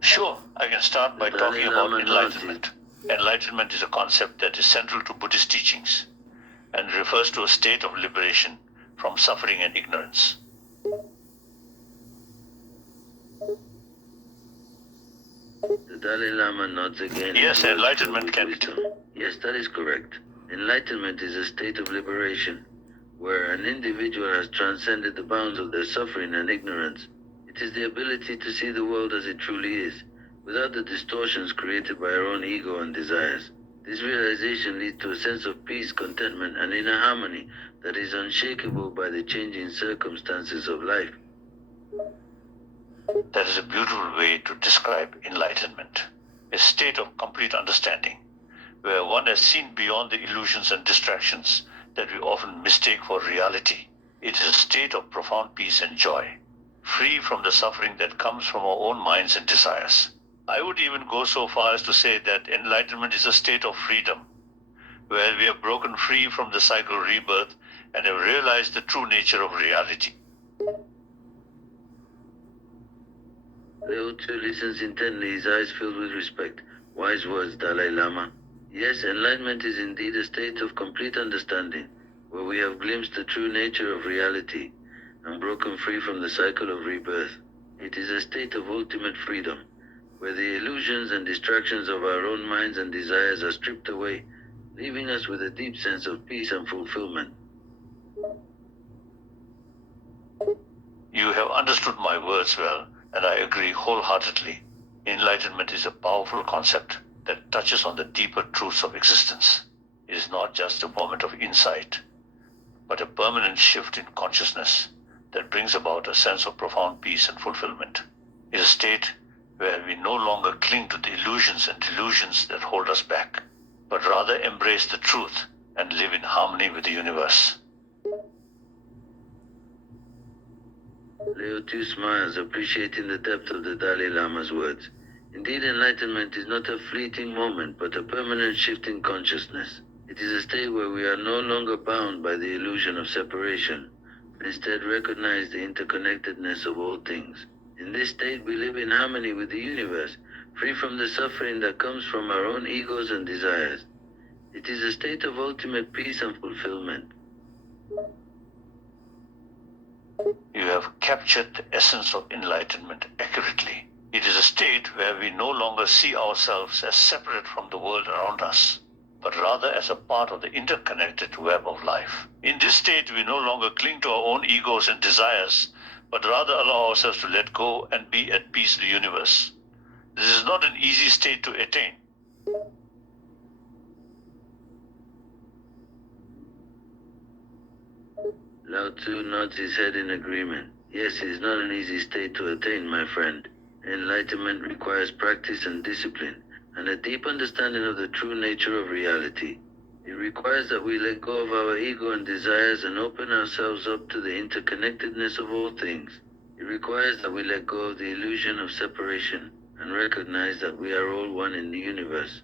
Sure, I can start by talking about enlightenment. Enlightenment is a concept that is central to Buddhist teachings and refers to a state of liberation from suffering and ignorance. The Dalai Lama nods again. Yes, enlightenment can be true. Yes, that is correct. Enlightenment is a state of liberation, where an individual has transcended the bounds of their suffering and ignorance. It is the ability to see the world as it truly is, without the distortions created by our own ego and desires. This realization leads to a sense of peace, contentment, and inner harmony that is unshakable by the changing circumstances of life. That is a beautiful way to describe enlightenment, a state of complete understanding, where one has seen beyond the illusions and distractions that we often mistake for reality. It is a state of profound peace and joy, free from the suffering that comes from our own minds and desires. I would even go so far as to say that enlightenment is a state of freedom, where we have broken free from the cycle of rebirth and have realized the true nature of reality. Leo too listens intently, his eyes filled with respect. Wise words, Dalai Lama. Yes, enlightenment is indeed a state of complete understanding, where we have glimpsed the true nature of reality and broken free from the cycle of rebirth. It is a state of ultimate freedom, where the illusions and distractions of our own minds and desires are stripped away, leaving us with a deep sense of peace and fulfillment. You have understood my words well, and I agree wholeheartedly. Enlightenment is a powerful concept that touches on the deeper truths of existence. It is not just a moment of insight, but a permanent shift in consciousness that brings about a sense of profound peace and fulfillment. It is a state where we no longer cling to the illusions and delusions that hold us back, but rather embrace the truth and live in harmony with the universe. Leo too smiles, appreciating the depth of the Dalai Lama's words. Indeed, enlightenment is not a fleeting moment, but a permanent shift in consciousness. It is a state where we are no longer bound by the illusion of separation, but instead recognize the interconnectedness of all things. In this state, we live in harmony with the universe, free from the suffering that comes from our own egos and desires. It is a state of ultimate peace and fulfillment. You have captured the essence of enlightenment accurately. It is a state where we no longer see ourselves as separate from the world around us, but rather as a part of the interconnected web of life. In this state, we no longer cling to our own egos and desires, but rather allow ourselves to let go and be at peace with the universe. This is not an easy state to attain. Lao Tzu nods his head in agreement. Yes, it is not an easy state to attain, my friend. Enlightenment requires practice and discipline, and a deep understanding of the true nature of reality. It requires that we let go of our ego and desires and open ourselves up to the interconnectedness of all things. It requires that we let go of the illusion of separation and recognize that we are all one in the universe.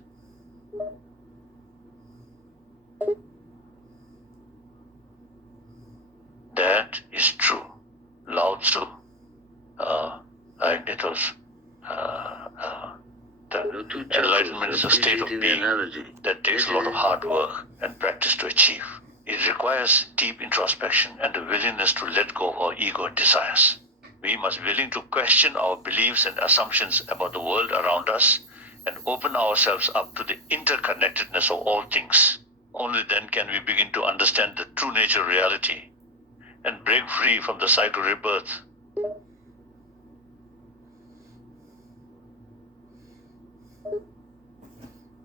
That is true. Lao Tzu. It was the enlightenment is a state of being that takes a lot of hard work and practice to achieve. It requires deep introspection and the willingness to let go of our ego and desires. We must be willing to question our beliefs and assumptions about the world around us and open ourselves up to the interconnectedness of all things. Only then can we begin to understand the true nature of reality and break free from the cycle of rebirth.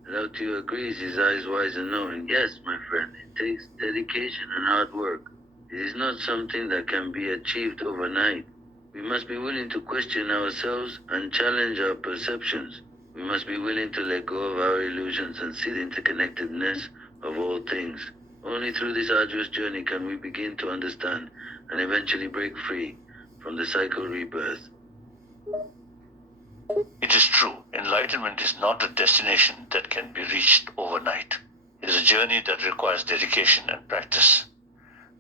Lao Tzu agrees, his eyes wise and knowing. Yes, my friend, it takes dedication and hard work. It is not something that can be achieved overnight. We must be willing to question ourselves and challenge our perceptions. We must be willing to let go of our illusions and see the interconnectedness of all things. Only through this arduous journey can we begin to understand and eventually break free from the cycle of rebirth. It is true, enlightenment is not a destination that can be reached overnight. It is a journey that requires dedication and practice.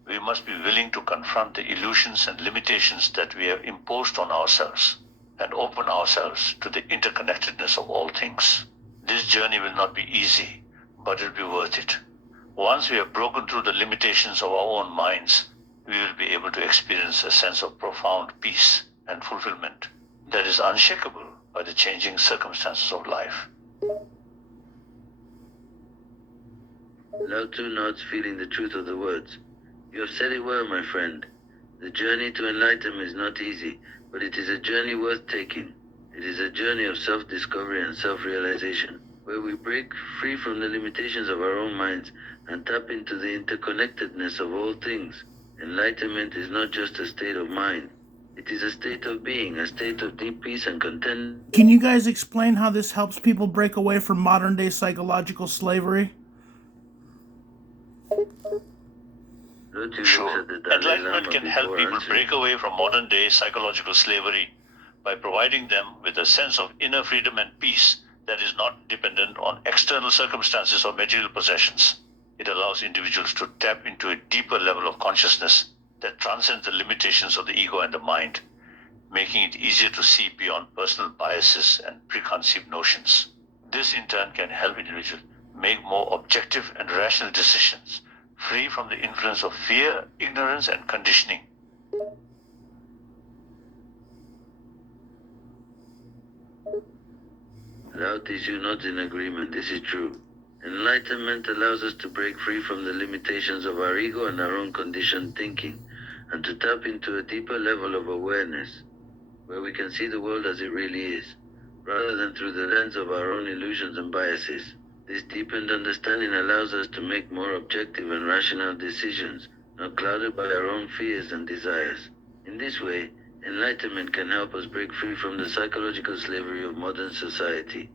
We must be willing to confront the illusions and limitations that we have imposed on ourselves. and open ourselves to the interconnectedness of all things. This journey will not be easy, but it will be worth it. Once we have broken through the limitations of our own minds, we will be able to experience a sense of profound peace and fulfillment that is unshakable by the changing circumstances of life. Lao Tzu nods, feeling the truth of the words. You have said it well, my friend. The journey to enlightenment is not easy, but it is a journey worth taking. It is a journey of self-discovery and self-realization, where we break free from the limitations of our own minds and tap into the interconnectedness of all things. Enlightenment is not just a state of mind. It is a state of being, a state of deep peace and contentment. Can you guys explain how this helps people break away from modern-day psychological slavery? Sure. Enlightenment can help people break away from modern day psychological slavery by providing them with a sense of inner freedom and peace that is not dependent on external circumstances or material possessions. It allows individuals to tap into a deeper level of consciousness that transcends the limitations of the ego and the mind, making it easier to see beyond personal biases and preconceived notions. This in turn can help individuals make more objective and rational decisions, free from the influence of fear, ignorance, and conditioning. Lao Tzu nods in agreement. This is true. Enlightenment allows us to break free from the limitations of our ego and our own conditioned thinking, and to tap into a deeper level of awareness, where we can see the world as it really is, rather than through the lens of our own illusions and biases. This deepened understanding allows us to make more objective and rational decisions, not clouded by our own fears and desires. In this way, enlightenment can help us break free from the psychological slavery of modern society.